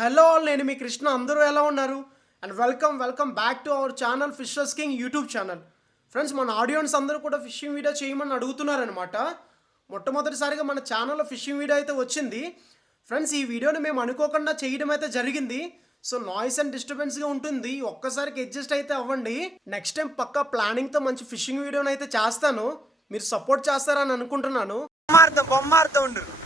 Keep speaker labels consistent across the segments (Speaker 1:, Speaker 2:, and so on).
Speaker 1: Hello నేను మీ కృష్ణ. అందరూ ఎలా ఉన్నారు? And welcome welcome back to our channel Fishers King YouTube channel friends మన ఆడియన్స్ అందరూ కూడా ఫిషింగ్ వీడియో చేయమని అడుగుతున్నారనమాట మొట్టమొదటిసారిగా మన ఛానల్లో ఫిషింగ్ వీడియో అయితే వచ్చింది. ఫ్రెండ్స్ ఈ వీడియోని మేము అనుకోకుండా చేయడం అయితే జరిగింది. సో నాయిస్ అండ్ డిస్టర్బెన్స్గా ఉంటుంది. ఒక్కసారికి అడ్జస్ట్ అయితే అవ్వండి. నెక్స్ట్ టైం పక్కా ప్లానింగ్తో మంచి ఫిషింగ్ వీడియోని అయితే చేస్తాను. మీరు సపోర్ట్ చేస్తారని అనుకుంటున్నాను. బొమ్మార్థం బొమ్మార్థం ఉండరు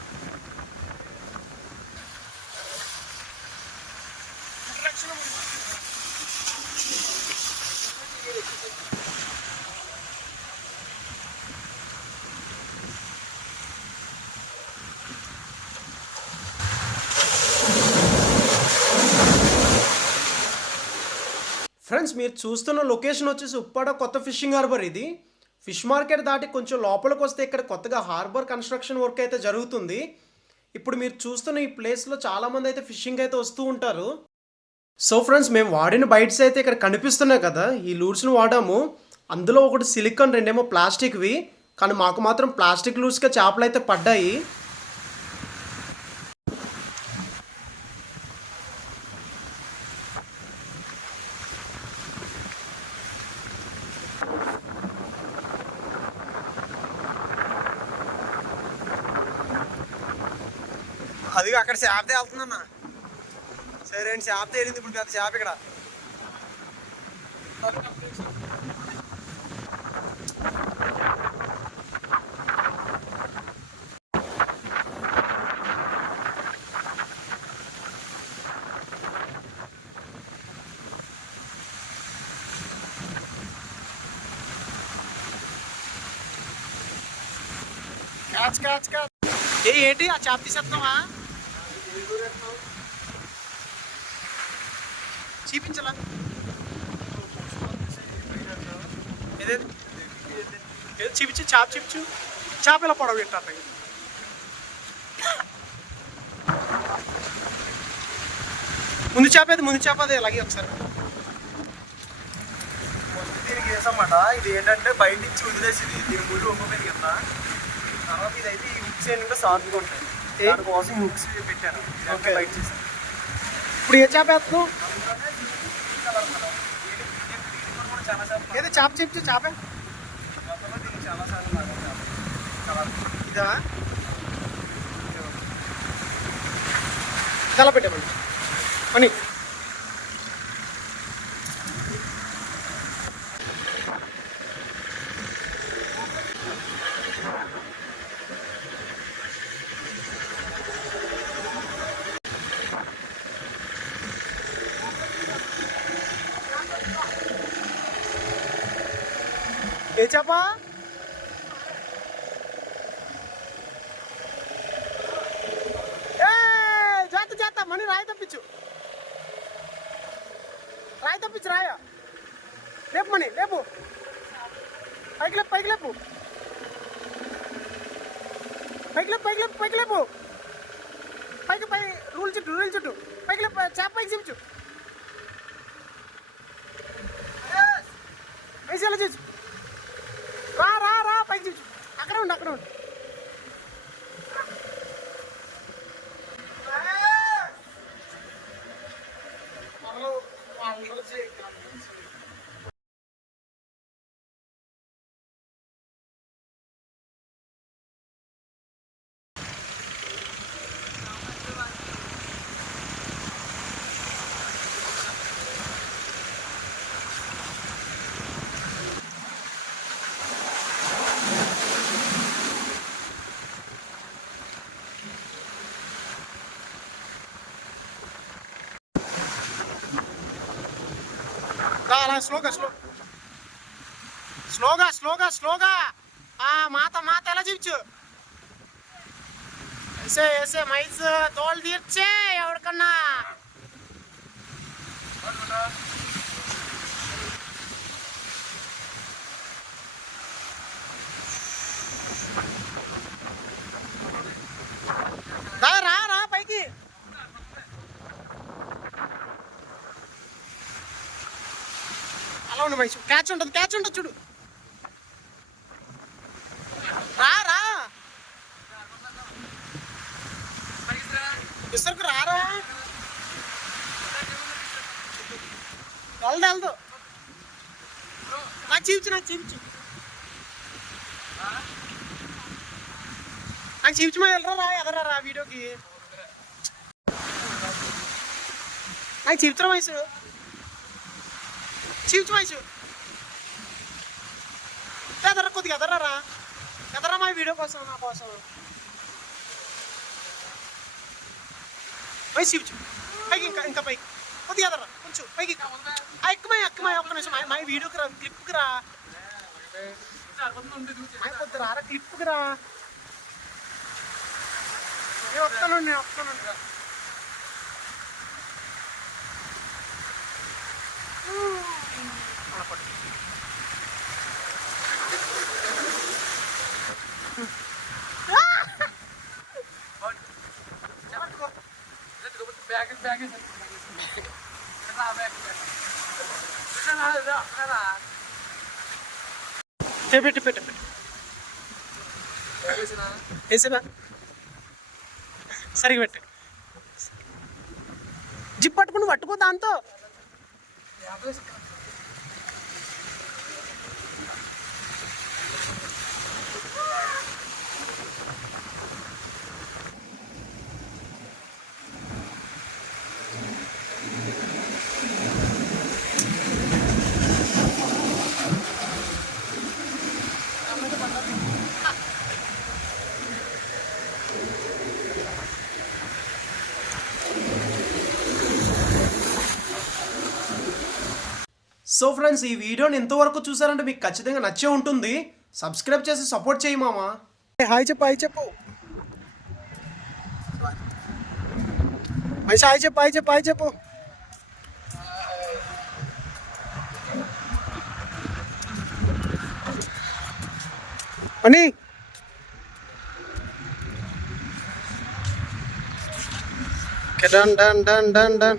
Speaker 1: ఫ్రెండ్స్ మీరు చూస్తున్న లొకేషన్ వచ్చేసి ఉప్పాడ కొత్త ఫిషింగ్ హార్బర్ ఇది. ఫిష్ మార్కెట్ దాటి కొంచెం లోపలికి వస్తే ఇక్కడ కొత్తగా హార్బర్ కన్స్ట్రక్షన్ వర్క్ అయితే జరుగుతుంది. ఇప్పుడు మీరు చూస్తున్న ఈ ప్లేస్లో చాలామంది అయితే ఫిషింగ్ అయితే వస్తూ ఉంటారు. సో ఫ్రెండ్స్ మేము వాడిన బైట్స్ అయితే ఇక్కడ కనిపిస్తున్నాయి కదా ఈ లూడ్స్ని వాడాము. అందులో ఒకటి సిలికాన్ రెండేమో ప్లాస్టిక్వి. కానీ మాకు మాత్రం ప్లాస్టిక్ లూడ్స్గా చేపలు అయితే పడ్డాయి.
Speaker 2: అది అక్కడ చేప వెళ్తుందన్న సరే అండి చేప తేలింది ఇప్పుడు పెద్ద చేప ఇక్కడ. క్యాచ్ క్యాచ్ క్యాచ్ ఏ ఏంటి? ఆ చేప తీసేస్తున్నావా? చూపించలా? ఏదేది ఏది? చూపించు చేప చూపించు. చేప ఇలా పొడవు పెట్టాలి ముందు చేప ఏది? ముందు చేప అది అలాగే ఒకసారి.
Speaker 3: దీనికి వేసామాట. ఇది ఏంటంటే బయట నుంచి వదిలేసింది. దీని ముళ్ళు వంగిపోయింది కింద తర్వాత ఇదైతే ఈ హుక్స్ ఏంటంటే షార్ప్గా ఉంటాయి? దానికోసం హుక్స్ పెట్టాను. బయట చేశాను.
Speaker 1: ఇప్పుడు ఏ చేప వేస్తున్నావు
Speaker 3: చాలా సార్లు
Speaker 1: ఏదో చేప చూపించు చేప
Speaker 3: మొత్తంలో దీనికి చాలా సార్లు లాగా చేప. కలర్
Speaker 1: ఇదా చాలా పెట్టామండి అని ఏ చేప ఏయ్, జాత జాత మనీ రాయి తప్పించు రాయి తప్పించు రాయ లేపు మణి లేపు పైకి లేపు పైకి లేపు పైకి లేపు పైకి లేపు పైకి లేపు పైకి పై రూల్ చుట్టూ రూల్ చుట్టూ పైకి లేపు చేప పైకి చూపించు వేసేలా చూసు రా రా రా పైకి చూచు అక్కడ ఉండు అక్కడ ఉండు స్లోగా స్లో స్లోగా స్లోగా స్లోగా. ఆ మాత మాత ఎలా చూపించు? ఎసే ఎసే మైస్ తోలు తీర్చే ఎవరికన్నా రా రా రా పైకి చూడు వయసు క్యాచ్ ఉంటుంది క్యాచ్ ఉంటుంది చూడు. రా రా. ఇసరికి రారా వెళ్దు వెళ్దు. నాకు చూపించు నాకు చూపించు. నాకు చూపించమా వెళ్ళరా రా ఎదరా రా వీడియోకి. నాకు చూపించరా వయసు చూపించు వయసు ఎదరా కొద్దిగా ఎదరా ఎదరా మా వీడియో కోసం నా కోసం? పై చీల్చు పైకి ఇంకా ఇంకా పైకి. కొద్దిగా ఎదరా కొంచెం పైకి. ఆ, ఎక్కమై ఎక్కుమా ఒక్క నిమిషం. మా- వీడియోకి రా క్లిప్కి రా. కొద్ది రారా క్లిప్కి రా నేను వస్తాను నేను వస్తాను ఏ పెట్టు పెట్టు పెట్టు వేసేనా సరిగా పెట్టు జిప్ పట్టుకుని పట్టుకో దాంతో
Speaker 4: సో ఫ్రెండ్స్ ఈ వీడియోని ఎంతవరకు చూసారంటే మీకు ఖచ్చితంగా నచ్చే ఉంటుంది. సబ్స్క్రైబ్ చేసి సపోర్ట్ చేయి మామా.
Speaker 1: హాయ్ చెప్పు హాయ్ చెప్పు. మనిషి హాయ్ చెప్పు హాయ్ చెప్పు హాయ్ చెప్పు. అని done done done done done.